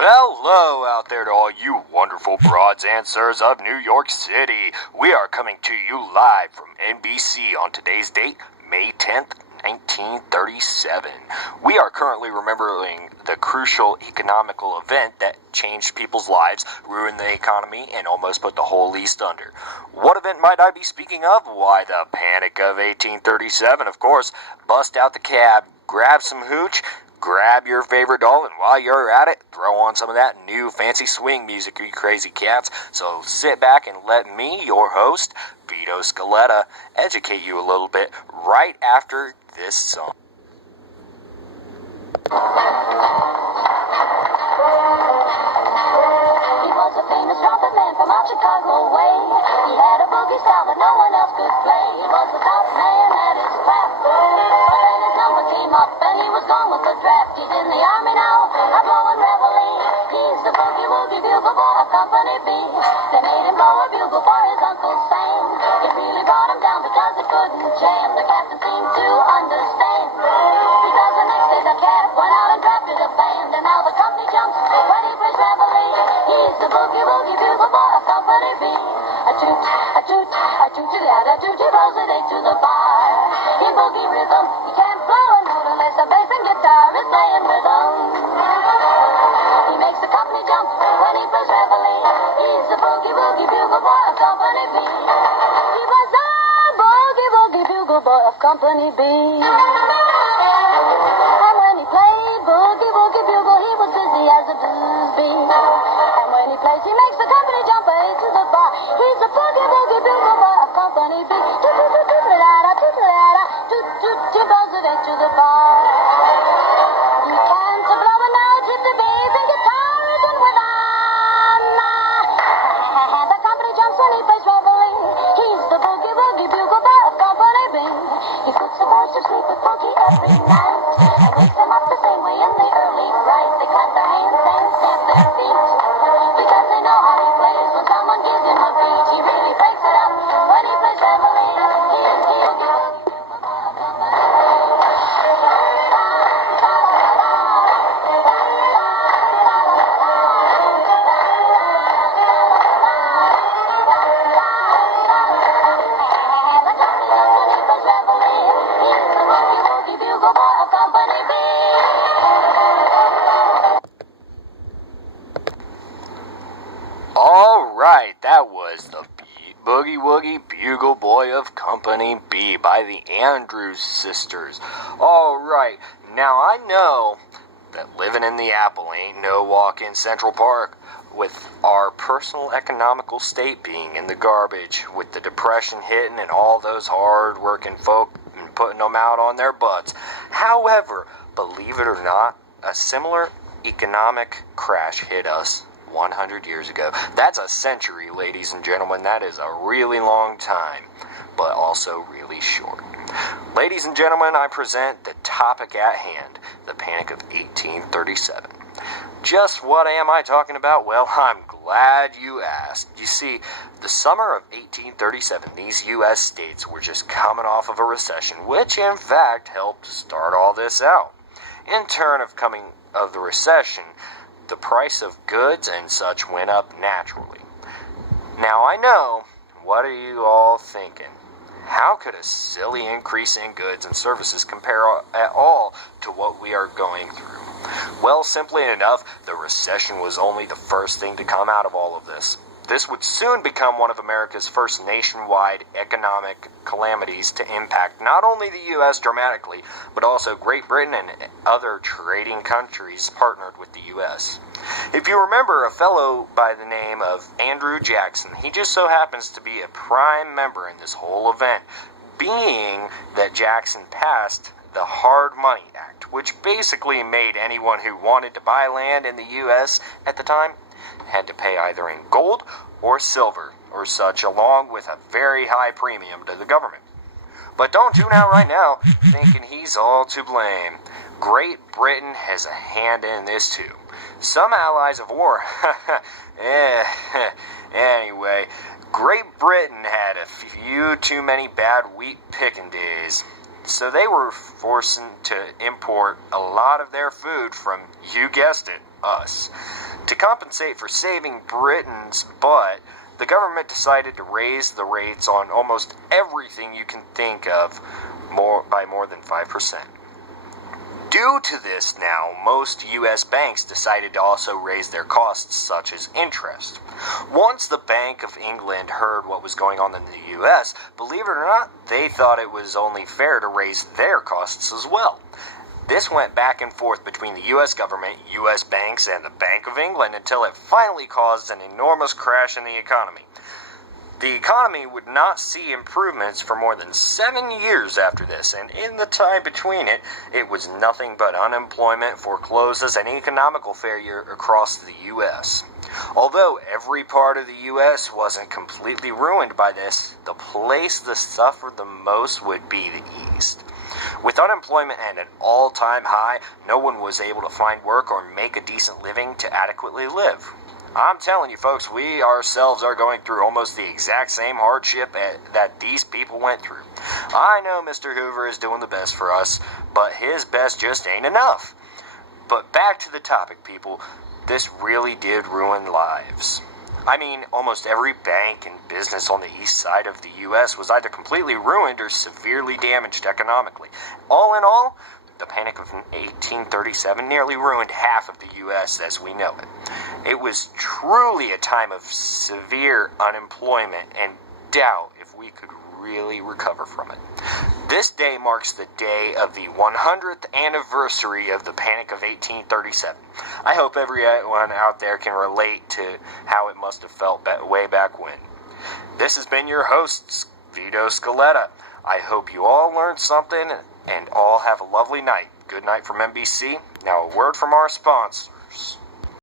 Hello out there to all you wonderful broads and sirs of New York City. We are coming to you live from NBC on today's date, May 10th, 1937. We are currently remembering the crucial economical event that changed people's lives, ruined the economy, and almost put the whole East under. What event might I be speaking of? Why, the Panic of 1837, of course. Bust out the cab, grab some hooch, grab your favorite doll, and while you're at it, throw on some of that new fancy swing music, you crazy cats. So sit back and let me, your host, Vito Scaletta, educate you a little bit right after this song. He was a famous trumpet man from out Chicago way. He had a boogie style that no one else could play. He was the top man at his craft. But then his number came up and he was gone with the draft. He's in the army now, a blowing reveille. He's the boogie woogie bugle boy of Company B. They made him blow a bugle for his Uncle Sam. It really brought him down because it couldn't jam. The captain seemed to understand. Because the next day the cat went out and drafted a band. And now the company jumps when he plays reveille. He's the boogie woogie bugle boy of Company B. A toot, a toot, a toot-a-da, toot, he blows it eight to the bar. In boogie rhythm, he can't blow a note unless the bass and guitar is playing rhythm. He makes the company jump when he plays reveille. He's the boogie woogie bugle boy of Company B. He was the boogie woogie bugle boy of Company B. And when he played boogie woogie bugle, he was busy as a blues bee. And when he plays, he makes the company jump A to the bar. He's the boogie woogie bugle boy of Company B. Toot-toot-toot-toot-da-da, toot-da-da-da, toot-toot, he blows it A to the bar. You can't blow a note if the bass and guitar isn't with on. The company jumps when he plays reveille. He's the boogie woogie bugle boy of Company B. He puts the boys to sleep with boogie every night and wakes them up the same way in the early fright. They clap their hands and stamp their feet because they know how he plays. When someone gives him a beat, he really breaks it up. When he plays reveille, he is the boogie woogie bugle boy of Company Alright, that was the Boogie Woogie Bugle Boy of Company B by the Andrews Sisters. Alright, now I know that living in the Apple ain't no walk in Central Park, with our personal economical state being in the garbage, with the depression hitting and all those hard-working folk and putting them out on their butts. However, believe it or not, a similar economic crash hit us 100 years ago. That's a century, ladies and gentlemen. That is a really long time, but also really short. Ladies and gentlemen, I present the topic at hand, the Panic of 1837. Just what am I talking about? Well, I'm glad you asked. You see, the summer of 1837, these U.S. states were just coming off of a recession, which in fact helped start all this out. In turn of the recession, the price of goods and such went up naturally. Now I know, what are you all thinking? How could a silly increase in goods and services compare at all to what we are going through? Well, simply enough, the recession was only the first thing to come out of all of this. This would soon become one of America's first nationwide economic calamities to impact not only the U.S. dramatically, but also Great Britain and other trading countries partnered with the U.S. If you remember a fellow by the name of Andrew Jackson, he just so happens to be a prime member in this whole event, being that Jackson passed the Hard Money Act, which basically made anyone who wanted to buy land in the U.S. at the time had to pay either in gold or silver or such, along with a very high premium to the government. But don't tune out right now thinking he's all to blame. Great Britain has a hand in this too. Some allies of war. Anyway, Great Britain had a few too many bad wheat picking days. So they were forcing to import a lot of their food from, you guessed it, us. To compensate for saving Britain's butt, the government decided to raise the rates on almost everything you can think of by more than 5%. Due to this now, most U.S. banks decided to also raise their costs, such as interest. Once the Bank of England heard what was going on in the U.S., believe it or not, they thought it was only fair to raise their costs as well. This went back and forth between the U.S. government, U.S. banks, and the Bank of England until it finally caused an enormous crash in the economy. The economy would not see improvements for more than 7 years after this, and in the time between it was nothing but unemployment, foreclosures, and economical failure across the U.S. Although every part of the U.S. wasn't completely ruined by this, the place that suffered the most would be the East. With unemployment at an all-time high, no one was able to find work or make a decent living to adequately live. I'm telling you folks, we ourselves are going through almost the exact same hardship that these people went through. I know Mr. Hoover is doing the best for us, but his best just ain't enough. But back to the topic, people. This really did ruin lives. I mean, almost every bank and business on the east side of the U.S. was either completely ruined or severely damaged economically. All in all, the Panic of 1837 nearly ruined half of the U.S. as we know it. It was truly a time of severe unemployment and doubt if we could really recover from it. This day marks the day of the 100th anniversary of the Panic of 1837. I hope everyone out there can relate to how it must have felt way back when. This has been your host, Vito Scaletta. I hope you all learned something and all have a lovely night. Good night from NBC. Now a word from our sponsors.